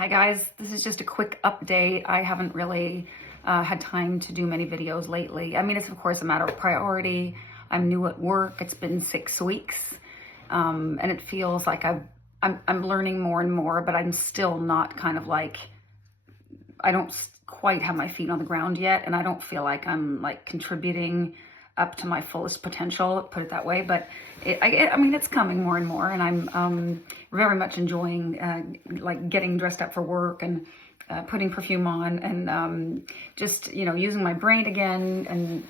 Hi guys, this is just a quick update. I haven't really had time to do many videos lately. I mean, it's of course a matter of priority. I'm new at work. It's been 6 weeks, and it feels like I'm learning more and more, but I'm still not kind of like, I don't quite have my feet on the ground yet, and I don't feel like I'm like contributing up to my fullest potential, put it that way. But I mean, it's coming more and more, and I'm very much enjoying like getting dressed up for work and putting perfume on and just, you know, using my brain again and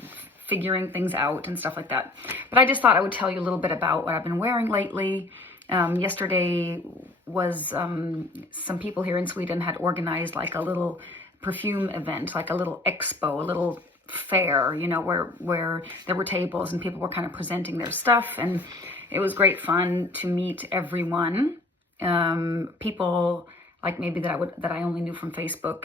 figuring things out and stuff like that. But I just thought I would tell you a little bit about what I've been wearing lately. Yesterday was some people here in Sweden had organized like a little perfume event, like a little expo, a little fair, you know, where there were tables and people were kind of presenting their stuff, and it was great fun to meet everyone. People like maybe that I only knew from Facebook,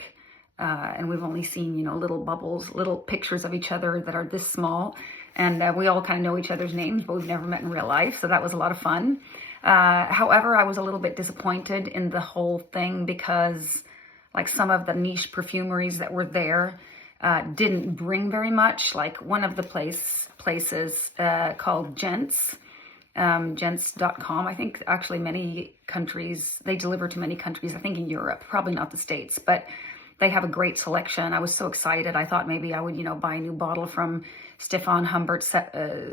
and we've only seen, you know, little bubbles, little pictures of each other that are this small, and we all kind of know each other's names, but we've never met in real life, so that was a lot of fun. However, I was a little bit disappointed in the whole thing because like some of the niche perfumeries that were there didn't bring very much. Like one of the places called Gents.com. I think actually many countries, they deliver to many countries, I think in Europe, probably not the States, but they have a great selection. I was so excited. I thought maybe I would, you know, buy a new bottle from Stefan Humbert,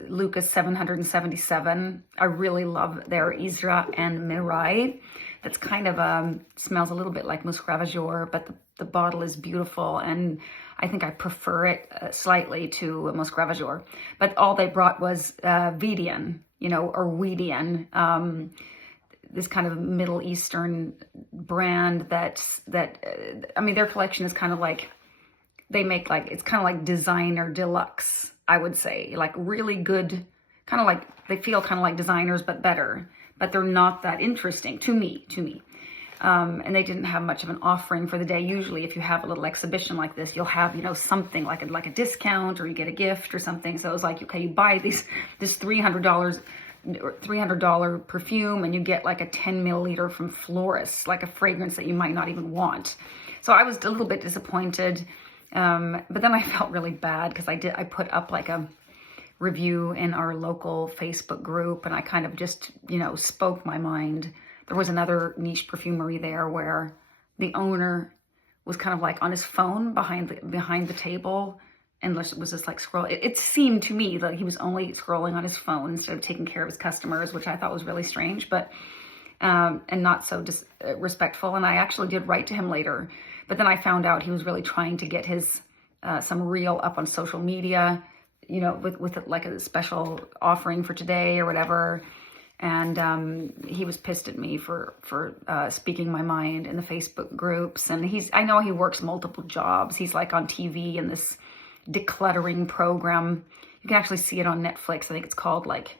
Lucas 777. I really love their Isra and Myrrhe. That's kind of smells a little bit like Muscat, but the bottle is beautiful, and I think I prefer it slightly to Muscat. But all they brought was Vidian, you know, or Weedian, this kind of Middle Eastern brand I mean, their collection is kind of like, they make like, it's kind of like designer deluxe, I would say, like really good, kind of like, they feel kind of like designers, but better. But they're not that interesting to me. And they didn't have much of an offering for the day. Usually if you have a little exhibition like this, you'll have, you know, something like a discount, or you get a gift or something. So it was like, okay, you buy this $300 perfume and you get like a 10 milliliter from Florist, like a fragrance that you might not even want. So I was a little bit disappointed. But then I felt really bad because I put up like a review in our local Facebook group, and I kind of just, you know, spoke my mind. There was another niche perfumery there where the owner was kind of like on his phone behind the table, and was just like scroll. It seemed to me that he was only scrolling on his phone instead of taking care of his customers, which I thought was really strange, but and not so respectful. And I actually did write to him later, but then I found out he was really trying to get his some reel up on social media, you know, with like a special offering for today or whatever. And he was pissed at me for speaking my mind in the Facebook groups. And I know he works multiple jobs. He's like on TV in this decluttering program. You can actually see it on Netflix. I think it's called like,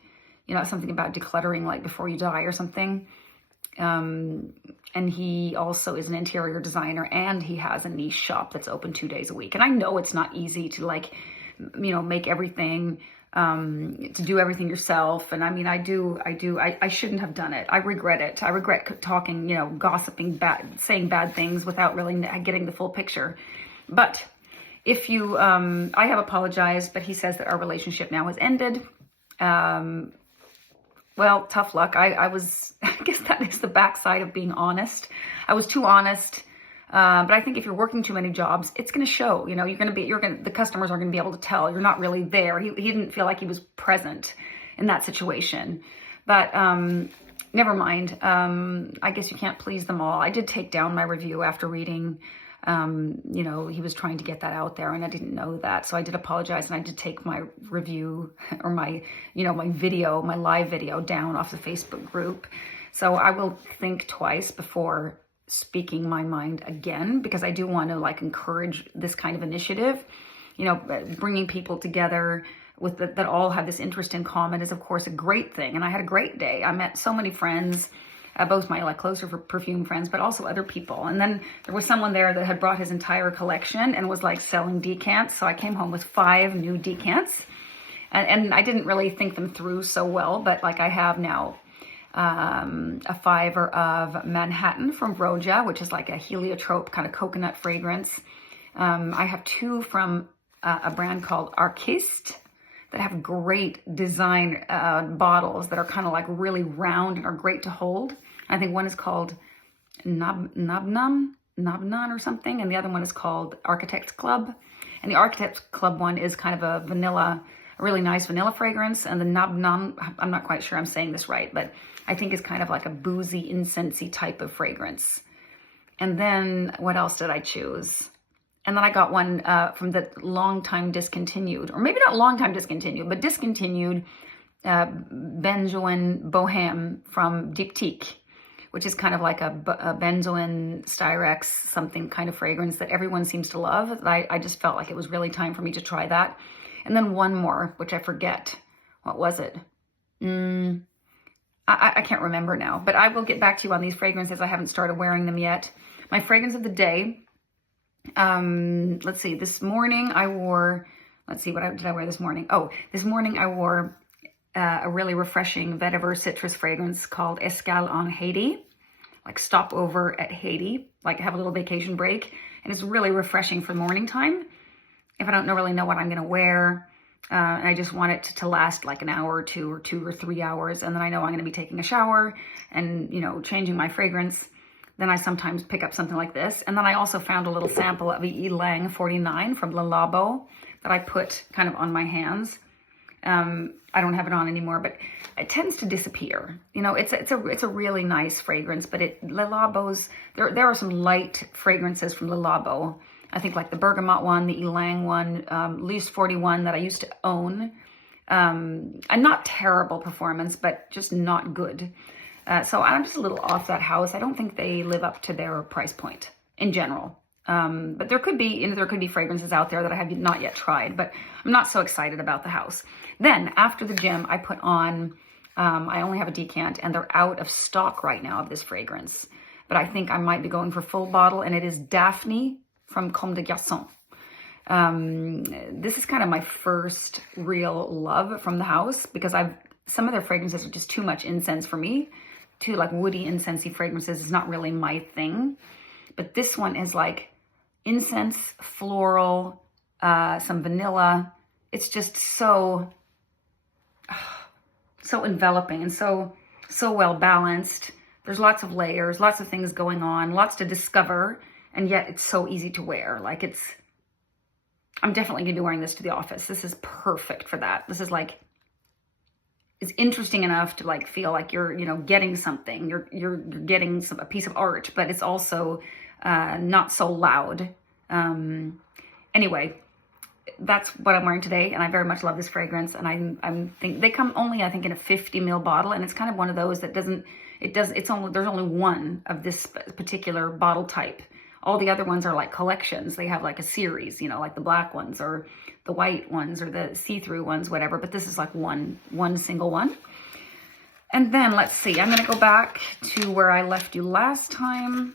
you know, something about decluttering, like before you die or something. And he also is an interior designer, and he has a niche shop that's open 2 days a week. And I know it's not easy to like, you know, make everything, to do everything yourself. And I mean, I shouldn't have done it. I regret it. I regret talking, you know, gossiping, saying bad things without really getting the full picture. But if you, I have apologized, but he says that our relationship now has ended. Well, tough luck. I guess that is the backside of being honest. I was too honest. But I think if you're working too many jobs, it's going to show, you know, the customers are going to be able to tell you're not really there. He didn't feel like he was present in that situation, but, never mind. I guess you can't please them all. I did take down my review after reading, you know, he was trying to get that out there, and I didn't know that. So I did apologize, and I did take my review, or my, you know, my live video down off the Facebook group. So I will think twice before speaking my mind again, because I do want to like encourage this kind of initiative, you know, bringing people together with that all have this interest in common is of course a great thing. And I had a great day. I met so many friends, both my like closer perfume friends, but also other people. And then there was someone there that had brought his entire collection and was like selling decants. So I came home with 5 new decants, and I didn't really think them through so well, but like I have now. a 5er of Manhattan from Rouge, which is like a heliotrope kind of coconut fragrance. I have 2 from a brand called Artiste that have great design bottles that are kind of like really round and are great to hold. I think one is called Nabnan or something, and the other one is called Architects Club. And the Architects Club one is kind of a vanilla, a really nice vanilla fragrance, and the Nabnan, I'm not quite sure I'm saying this right, but I think is kind of like a boozy, incensey type of fragrance. And then what else did I choose? And then I got one from the long time discontinued, or maybe not long time discontinued, but discontinued benzoin bohème from Diptyque, which is kind of like a benzoin styrex something kind of fragrance that everyone seems to love. I just felt like it was really time for me to try that. And then one more, which I forget. What was it? I can't remember now, but I will get back to you on these fragrances. I haven't started wearing them yet. My fragrance of the day. Let's see, this morning I wore, what did I wear this morning? Oh, this morning I wore a really refreshing vetiver citrus fragrance called Escale on Haiti, like stop over at Haiti, like have a little vacation break. And it's really refreshing for morning time. If I don't really know what I'm going to wear, and I just want it to last like an hour or 2 or 3 hours. And then I know I'm going to be taking a shower and, changing my fragrance. Then I sometimes pick up something like this. And then I also found a little sample of the Ylang 49 from Le Labo that I put kind of on my hands. I don't have it on anymore, but it tends to disappear. It's a really nice fragrance, but Le Labo's, there are some light fragrances from Le Labo. I think like the Bergamot one, the Ylang one, Lys 41 that I used to own. And not terrible performance, but just not good. So I'm just a little off that house. I don't think they live up to their price point in general. But there could be fragrances out there that I have not yet tried, but I'm not so excited about the house. Then after the gym, I put on, I only have a decant and they're out of stock right now of this fragrance, but I think I might be going for full bottle, and it is Daphne from Comme des Garçons. This is kind of my first real love from the house because some of their fragrances are just too much incense for me. Too like woody incensey fragrances is not really my thing. But this one is like incense, floral, some vanilla. It's just so enveloping and so well balanced. There's lots of layers, lots of things going on, lots to discover, and yet it's so easy to wear. Like I'm definitely gonna be wearing this to the office. This is perfect for that. This is like, it's interesting enough to like feel like you're getting something, you're getting a piece of art, but it's also not so loud. Anyway, that's what I'm wearing today, and I very much love this fragrance. And I think they come only, I think, in a 50 ml bottle, and it's kind of one of those that there's only one of this particular bottle type. All the other ones are like collections. They have like a series, like the black ones or the white ones or the see-through ones, whatever. But this is like one single one. And then let's see, I'm going to go back to where I left you last time.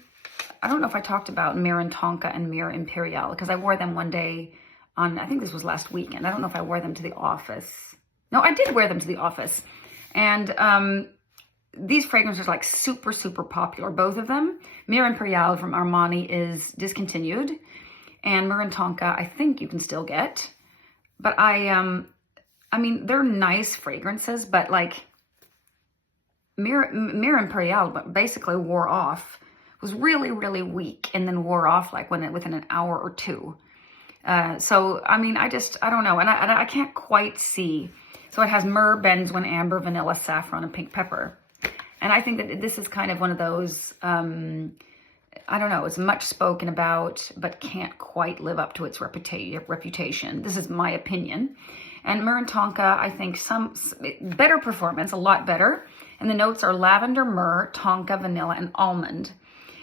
I don't know if I talked about Myrrhe and Tonka and Myrrhe Impériale because I wore them one day I think this was last weekend. I don't know if I wore them to the office. No, I did wear them to the office. And these fragrances are like super, super popular, both of them. Myrrhe Impériale from Armani is discontinued. And Myrrhe and Tonka, I think you can still get. But I mean, they're nice fragrances, but like Myrrhe Impériale basically wore off, was really, really weak, and then wore off like within an hour or 2. So, I mean, I don't know. And I can't quite see. So it has myrrh, benzoin, amber, vanilla, saffron, and pink pepper. And I think that this is kind of one of those, I don't know, it's much spoken about, but can't quite live up to its reputation. This is my opinion. And Myrrhe and Tonka, I think some better performance, a lot better. And the notes are lavender, myrrh, tonka, vanilla, and almond.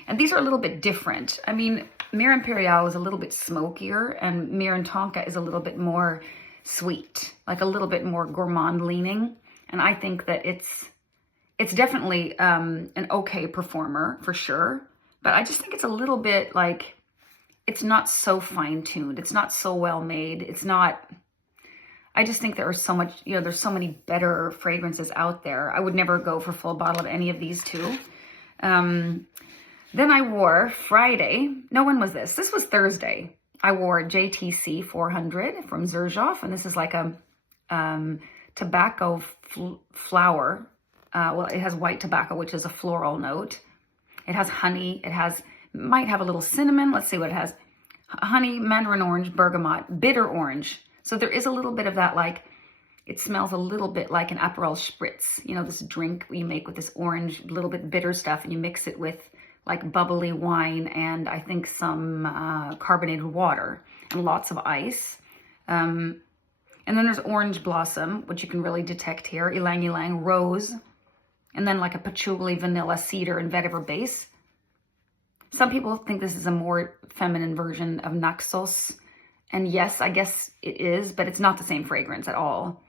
And these are a little bit different. I mean, Myrrhe Impériale is a little bit smokier, and Myrrhe and Tonka is a little bit more sweet, like a little bit more gourmand leaning. And I think that it's definitely an okay performer for sure. But I just think it's a little bit like, it's not so fine-tuned. It's not so well made. It's not, I just think there are so much, there's so many better fragrances out there. I would never go for full bottle of any of these two. Then I wore Friday. No, when was this? This was Thursday. I wore JTC 400 from Xerjoff, and this is like a tobacco flower. Well, it has white tobacco, which is a floral note. It has honey. Might have a little cinnamon. Let's see what it has. Honey, mandarin orange, bergamot, bitter orange. So there is a little bit of that, like, it smells a little bit like an Aperol Spritz. This drink you make with this orange, little bit bitter stuff, and you mix it with like bubbly wine and I think some carbonated water and lots of ice. And then there's orange blossom, which you can really detect here, ylang ylang, rose, and then like a patchouli, vanilla, cedar, and vetiver base. Some people think this is a more feminine version of Naxos. And yes, I guess it is, but it's not the same fragrance at all.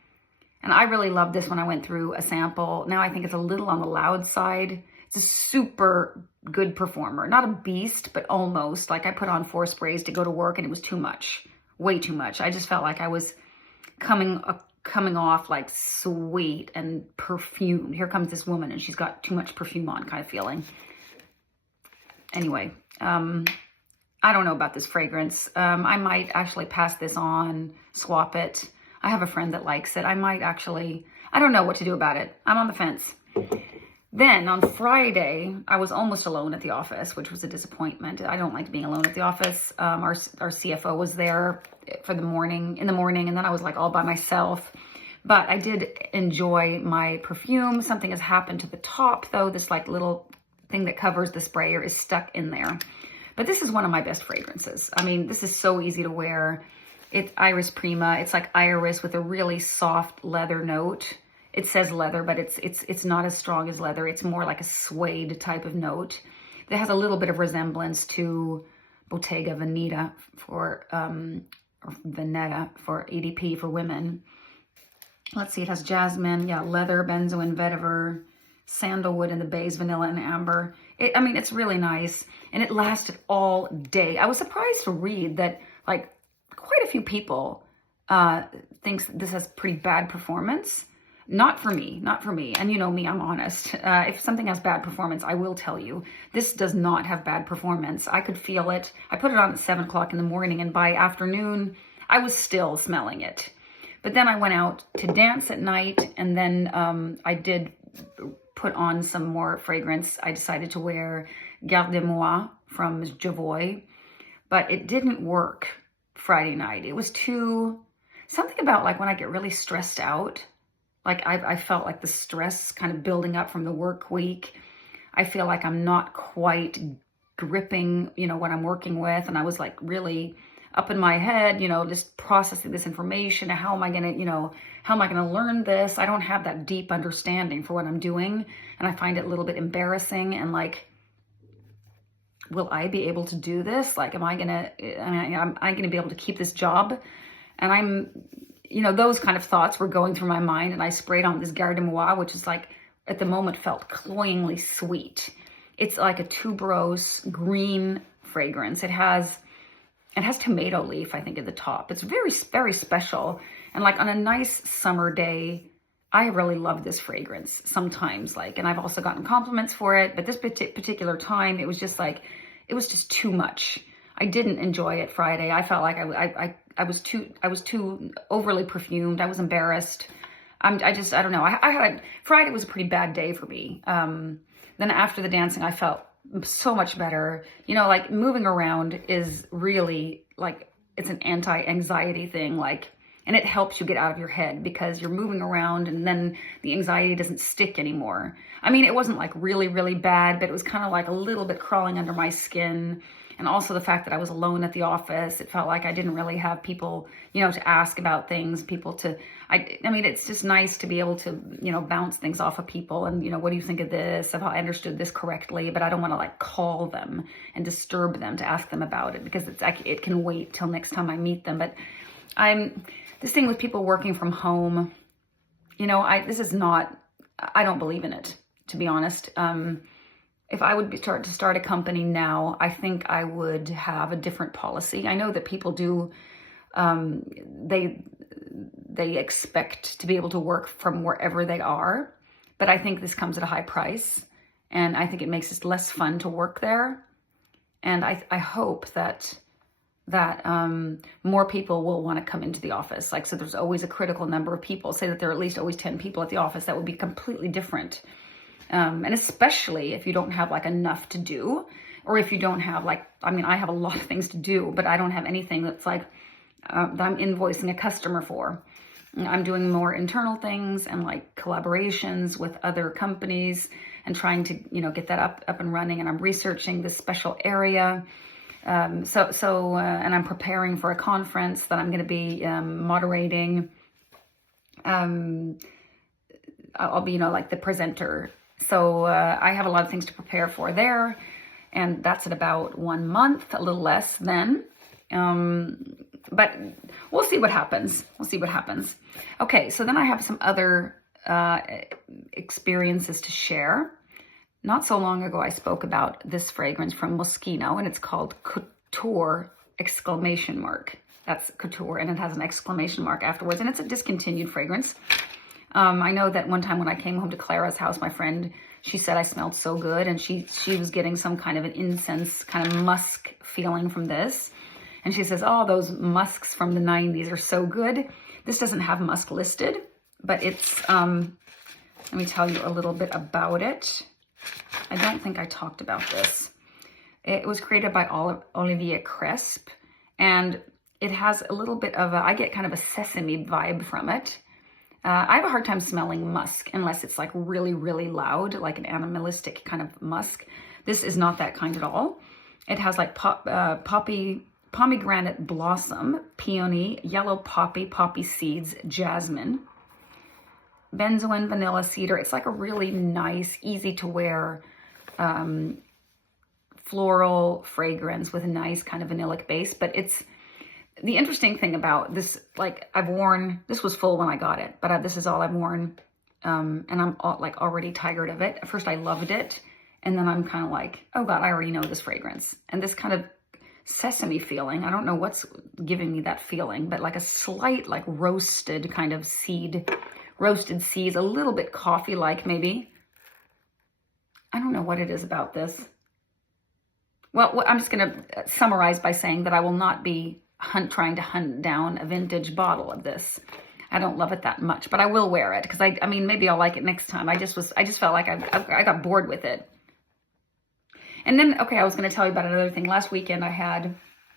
And I really loved this when I went through a sample. Now I think it's a little on the loud side. It's a super good performer. Not a beast, but almost. Like I put on 4 sprays to go to work and it was too much. Way too much. I just felt like I was coming off like sweet and perfumed. Here comes this woman and she's got too much perfume on kind of feeling. Anyway, I don't know about this fragrance. I might actually pass this on, swap it. I have a friend that likes it. I might actually, I don't know what to do about it. I'm on the fence. Then on Friday, I was almost alone at the office, which was a disappointment. I don't like being alone at the office. Our CFO was there in the morning, and then I was like all by myself. But I did enjoy my perfume. Something has happened to the top though. This like little thing that covers the sprayer is stuck in there. But this is one of my best fragrances. I mean, this is so easy to wear. It's Iris Prima. It's like iris with a really soft leather note. It says leather, but it's not as strong as leather. It's more like a suede type of note. It has a little bit of resemblance to Bottega Veneta or Veneta for EDP for women. Let's see, it has jasmine, leather, benzoin, vetiver, sandalwood, and the base, vanilla, and amber. It's really nice, and it lasted all day. I was surprised to read that, like, quite a few people thinks this has pretty bad performance. Not for me. And you know me, I'm honest. If something has bad performance, I will tell you. This does not have bad performance. I could feel it. I put it on at 7 o'clock in the morning, and by afternoon, I was still smelling it. But then I went out to dance at night, and then I did put on some more fragrance. I decided to wear Gardez-moi from Javoy, but it didn't work Friday night. It was something about like when I get really stressed out, like I felt like the stress kind of building up from the work week. I feel like I'm not quite gripping, what I'm working with. And I was like really up in my head, just processing this information. How am I going to learn this? I don't have that deep understanding for what I'm doing. And I find it a little bit embarrassing and like, will I be able to do this? Like, am I going to be able to keep this job? And those kind of thoughts were going through my mind, and I sprayed on this Gardez-moi, which is like, at the moment, felt cloyingly sweet. It's like a tuberose green fragrance. It has tomato leaf, I think, at the top. It's very, very special. And like on a nice summer day, I really love this fragrance sometimes, and I've also gotten compliments for it, but this particular time, it was just too much. I didn't enjoy it Friday. I felt like I was too overly perfumed. I was embarrassed. I don't know. Friday was a pretty bad day for me. Then after the dancing, I felt so much better. Like moving around is really like, it's an anti-anxiety thing. And it helps you get out of your head because you're moving around and then the anxiety doesn't stick anymore. It wasn't like really, really bad, but it was kind of like a little bit crawling under my skin. And also the fact that I was alone at the office, it felt like I didn't really have people, to ask about things, it's just nice to be able to, bounce things off of people and, what do you think of this? Have I understood this correctly? But I don't want to like call them and disturb them to ask them about it because it can wait till next time I meet them. But this thing with people working from home, I don't believe in it, to be honest. If I would start a company now, I think I would have a different policy. I know that people do, they they expect to be able to work from wherever they are. But I think this comes at a high price, and I think it makes it less fun to work there. And I hope that more people will want to come into the office. Like, so there's always a critical number of people. Say that there are at least always 10 people at the office. That would be completely different. And especially if you don't have like enough to do, or if you don't have like, I mean, I have a lot of things to do, but I don't have anything that's like, that I'm invoicing a customer for. I'm doing more internal things and like collaborations with other companies and trying to, you know, get that up and running. And I'm researching this special area. And I'm preparing for a conference that I'm going to be moderating. I'll be, you know, like the presenter. So I have a lot of things to prepare for there. And that's at about 1 month, a little less then. But we'll see what happens. We'll see what happens. Okay, so then I have some other experiences to share. Not so long ago, I spoke about this fragrance from Moschino, and it's called Couture, exclamation mark. That's Couture, and it has an exclamation mark afterwards, and it's a discontinued fragrance. I know that one time when I came home to Clara's house, my friend, she said I smelled so good, and she was getting some kind of an incense, kind of musk feeling from this. And she says, oh, those musks from the 90s are so good. This doesn't have musk listed, but it's, let me tell you a little bit about it. I don't think I talked about this. It was created by Olivier Cresp, and it has a little bit of I get kind of a sesame vibe from it. I have a hard time smelling musk unless it's like really, really loud, like an animalistic kind of musk. This is not that kind at all. It has like pomegranate blossom, peony, yellow poppy seeds, jasmine, benzoin, vanilla, cedar. It's like a really nice, easy to wear floral fragrance with a nice kind of vanillic base. But it's the interesting thing about this, like I've worn, this was full when I got it, but this is all I've worn. And I'm like already tired of it. At first I loved it. And then I'm kind of like, oh God, I already know this fragrance. And this kind of sesame feeling, I don't know what's giving me that feeling, but like a slight like roasted kind of roasted seeds, a little bit coffee-like maybe. I don't know what it is about this. Well, I'm just going to summarize by saying that I will not be trying to hunt down a vintage bottle of this. I don't love it that much, but I will wear it because I mean, maybe I'll like it next time. I just felt like I got bored with it. And then, okay, I was going to tell you about another thing. Last weekend I had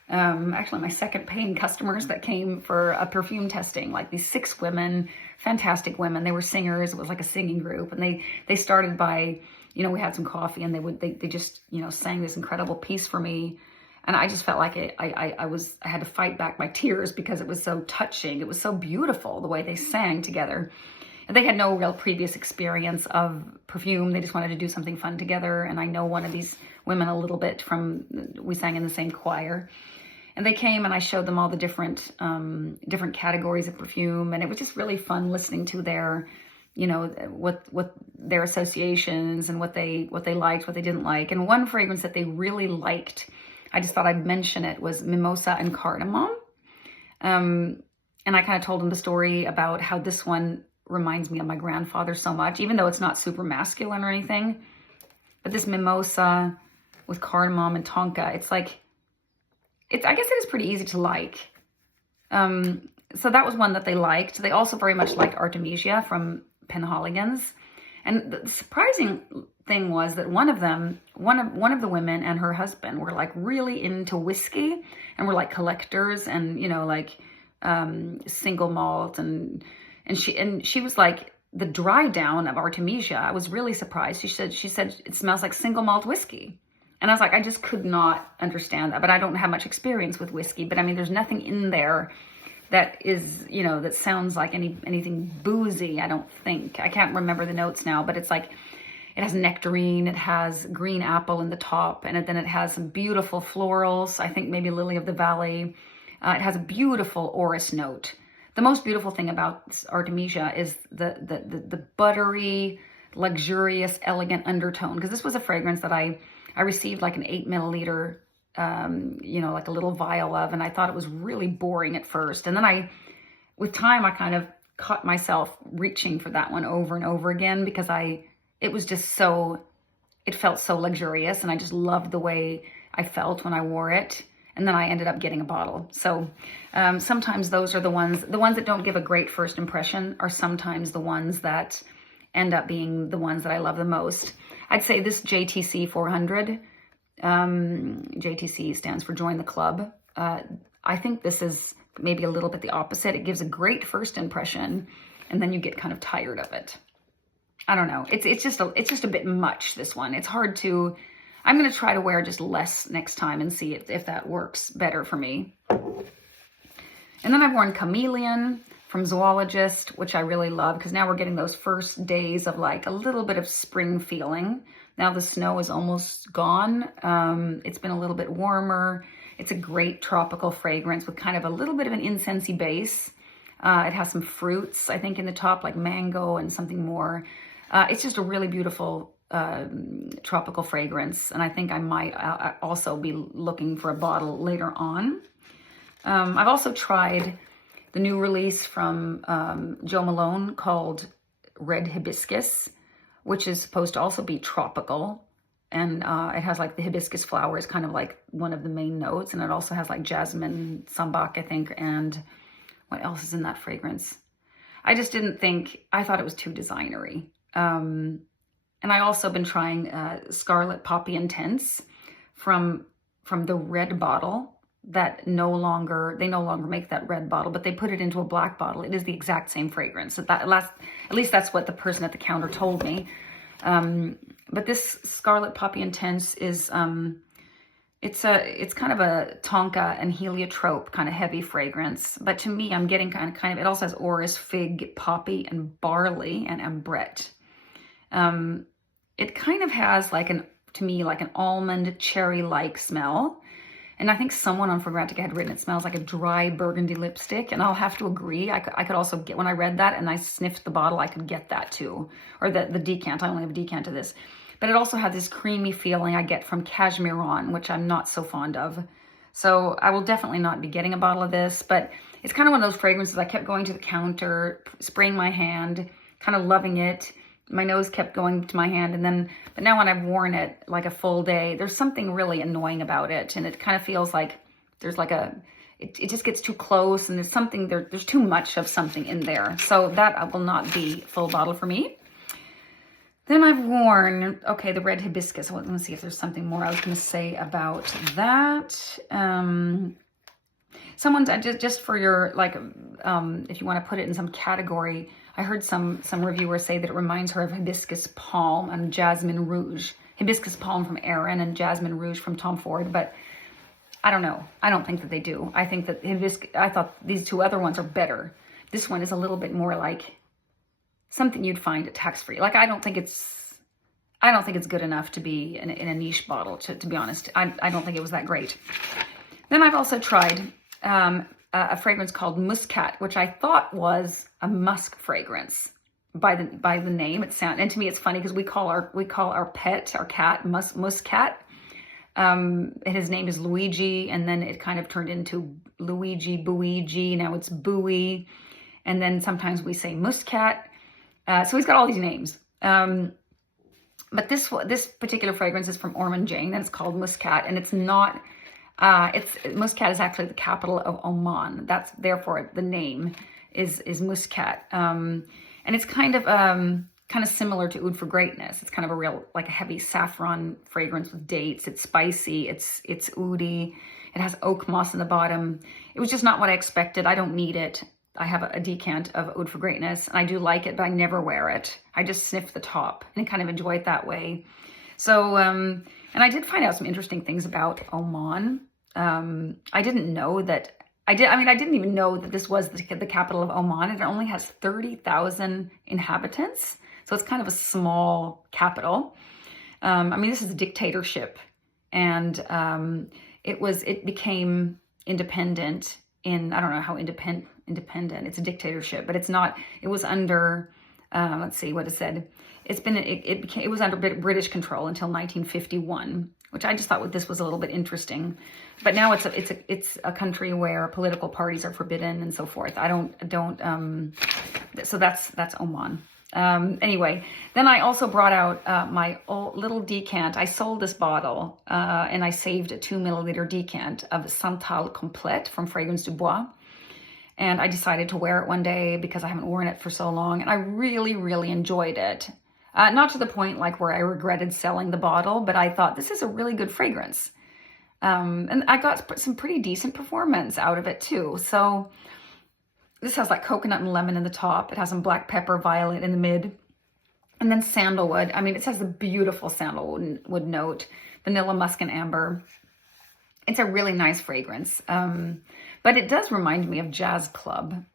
actually my second paying customers that came for a perfume testing, like these 6 women, fantastic women. They were singers. It was like a singing group. And they started by, you know, we had some coffee and they just, you know, sang this incredible piece for me. And I just felt like I had to fight back my tears because it was so touching. It was so beautiful the way they sang together. And they had no real previous experience of perfume. They just wanted to do something fun together. And I know one of these women a little bit we sang in the same choir. And they came and I showed them all the different categories of perfume. And it was just really fun listening to their, you know, what their associations and what they liked, what they didn't like. And one fragrance that they really liked, I just thought I'd mention it, was Mimosa and Cardamom. And I kind of told them the story about how this one reminds me of my grandfather so much, even though it's not super masculine or anything. But this Mimosa with Cardamom and Tonka, it's like, I guess it is pretty easy to like. So that was one that they liked. They also very much liked Artemisia from Penhaligon's. And the surprising thing was that one of the women and her husband were like really into whiskey and were like collectors and, you know, like single malt and she was like, the dry down of Artemisia, I was really surprised. She said it smells like single malt whiskey. And I was like, I just could not understand that. But I don't have much experience with whiskey. But I mean, there's nothing in there that is, you know, that sounds like anything boozy, I don't think. I can't remember the notes now, but it's like, it has nectarine, it has green apple in the top, and then it has some beautiful florals. I think maybe lily of the valley. It has a beautiful orris note. The most beautiful thing about Artemisia is the buttery, luxurious, elegant undertone. Because this was a fragrance that I received like an 8 milliliter, you know, like a little vial of, and I thought it was really boring at first. And then with time, I kind of caught myself reaching for that one over and over again because it was just so, it felt so luxurious, and I just loved the way I felt when I wore it. And then I ended up getting a bottle. So sometimes those are the ones that don't give a great first impression are sometimes the ones that end up being the ones that I love the most. I'd say this JTC 400, JTC stands for Join the Club. I think this is maybe a little bit the opposite. It gives a great first impression, and then you get kind of tired of it. I don't know. It's just a bit much, this one. It's hard to, I'm going to try to wear just less next time and see if that works better for me. And then I've worn Chameleon from Zoologist, which I really love because now we're getting those first days of like a little bit of spring feeling. Now the snow is almost gone. It's been a little bit warmer. It's a great tropical fragrance with kind of a little bit of an incensey base. It has some fruits, I think, in the top, like mango and something more. It's just a really beautiful tropical fragrance, and I think I might also be looking for a bottle later on. I've also tried the new release from Jo Malone called Red Hibiscus, which is supposed to also be tropical, and it has like the hibiscus flower is kind of like one of the main notes, and it also has like jasmine, sambac, I think, and what else is in that fragrance? I just didn't think, I thought it was too designery. And I also been trying Scarlet Poppy Intense from the red bottle that they no longer make that red bottle, but they put it into a black bottle. It is the exact same fragrance. So at least that's what the person at the counter told me. But this Scarlet Poppy Intense is, it's kind of a tonka and heliotrope kind of heavy fragrance. But to me, I'm getting kind of, it also has orris, fig, poppy, and barley, and ambrette. It kind of has to me, like an almond cherry-like smell. And I think someone on Fragrantica had written it smells like a dry burgundy lipstick. And I'll have to agree. I could also get, when I read that and I sniffed the bottle, I could get that too. Or the decant, I only have a decant of this. But it also had this creamy feeling I get from Cashmeron, which I'm not so fond of. So I will definitely not be getting a bottle of this. But it's kind of one of those fragrances I kept going to the counter, spraying my hand, kind of loving it. My nose kept going to my hand, but now when I've worn it like a full day, there's something really annoying about it, and it kind of feels like there's like it just gets too close, and there's too much of something in there. So that will not be full bottle for me. Then I've worn, okay, the Red Hibiscus. Let me see if there's something more I was going to say about that. Someone's just for your if you want to put it in some category. I heard some reviewers say that it reminds her of Hibiscus Palm and Jasmine Rouge. Hibiscus Palm from Aerin and Jasmine Rouge from Tom Ford, but I don't know. I don't think that they do. I think that I thought these two other ones are better. This one is a little bit more like something you'd find at Tax Free. Like I don't think it's good enough to be in a niche bottle. To be honest, I don't think it was that great. Then I've also tried a fragrance called Muscat, which I thought was a musk fragrance by the name. And to me it's funny because we call our cat Muscat. His name is Luigi, and then it kind of turned into Luigi Buigi. Now it's Bowie, and then sometimes we say Muscat. So he's got all these names. But this particular fragrance is from Ormonde, and it's called Muscat, and it's not. Muscat is actually the capital of Oman. That's therefore the name is Muscat. And it's kind of similar to Oud for Greatness. It's kind of a real, like a heavy saffron fragrance with dates. It's spicy. It's oudi. It has oak moss in the bottom. It was just not what I expected. I don't need it. I have a decant of Oud for Greatness, and I do like it, but I never wear it. I just sniff the top and kind of enjoy it that way. So, and I did find out some interesting things about Oman. I didn't know that. I didn't even know that this was the capital of Oman. It only has 30,000 inhabitants, so it's kind of a small capital. This is a dictatorship, and it became independent in, I don't know how independent. It's a dictatorship, but it's not. It was under. Let's see what it said. it was under British control until 1951, which I just thought this was a little bit interesting. But now it's a country where political parties are forbidden and so forth. So that's Oman. Anyway, then I also brought out my old little decant. I sold this bottle and I saved a 2 milliliter decant of Santal Complete from Fragrance du Bois. And I decided to wear it one day because I haven't worn it for so long. And I really, really enjoyed it. Not to the point like where I regretted selling the bottle, but I thought this is a really good fragrance. And I got some pretty decent performance out of it too. So this has like coconut and lemon in the top. It has some black pepper, violet in the mid. And then sandalwood. I mean, it has a beautiful sandalwood note. Vanilla, musk, and amber. It's a really nice fragrance. But it does remind me of Jazz Club.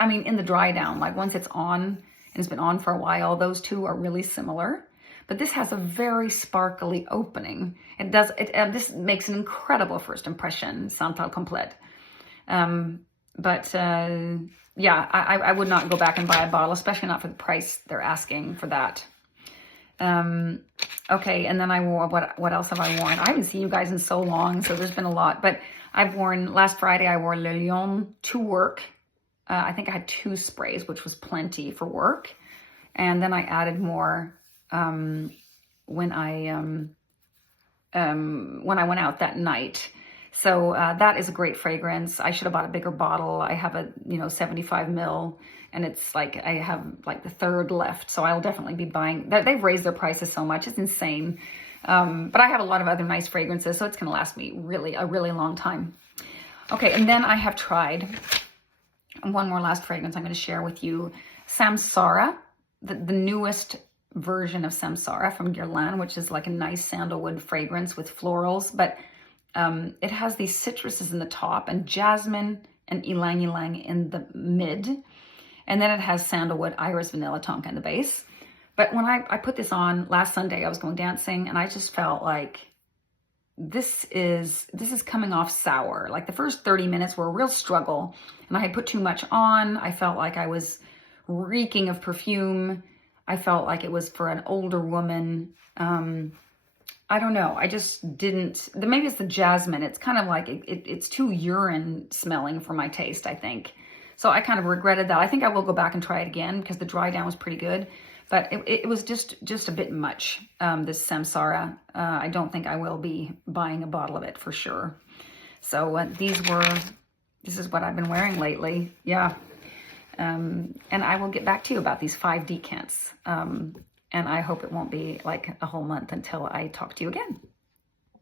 I mean, in the dry down, like once it's on, and it's been on for a while, those two are really similar. But this has a very sparkly opening. This makes an incredible first impression, Santal Complete. Yeah, I would not go back and buy a bottle, especially not for the price they're asking for that. Okay, and then I wore, what else have I worn? I haven't seen you guys in so long, so there's been a lot. But last Friday I wore Le Lion to work. I think I had 2 sprays, which was plenty for work. And then I added more when I went out that night. So that is a great fragrance. I should have bought a bigger bottle. I have a 75 ml, and it's like I have like the third left. So I'll definitely be buying. They've raised their prices so much; it's insane. But I have a lot of other nice fragrances, so it's going to last me a really long time. Okay, and then I have tried one more last fragrance I'm going to share with you, Samsara, the newest version of Samsara from Guerlain, which is like a nice sandalwood fragrance with florals, but it has these citruses in the top and jasmine and ylang ylang in the mid. And then it has sandalwood, iris, vanilla, tonka in the base. But when I put this on last Sunday, I was going dancing and I just felt like this is coming off sour. Like the first 30 minutes were a real struggle and I had put too much on. I felt like I was reeking of perfume. I felt like it was for an older woman. I don't know. I just didn't. Maybe it's the jasmine. It's kind of like it's too urine smelling for my taste, I think. So I kind of regretted that. I think I will go back and try it again because the dry down was pretty good. But it was just a bit much, this Samsara. I don't think I will be buying a bottle of it for sure. So this is what I've been wearing lately. Yeah. And I will get back to you about these 5 decants. And I hope it won't be like a whole month until I talk to you again.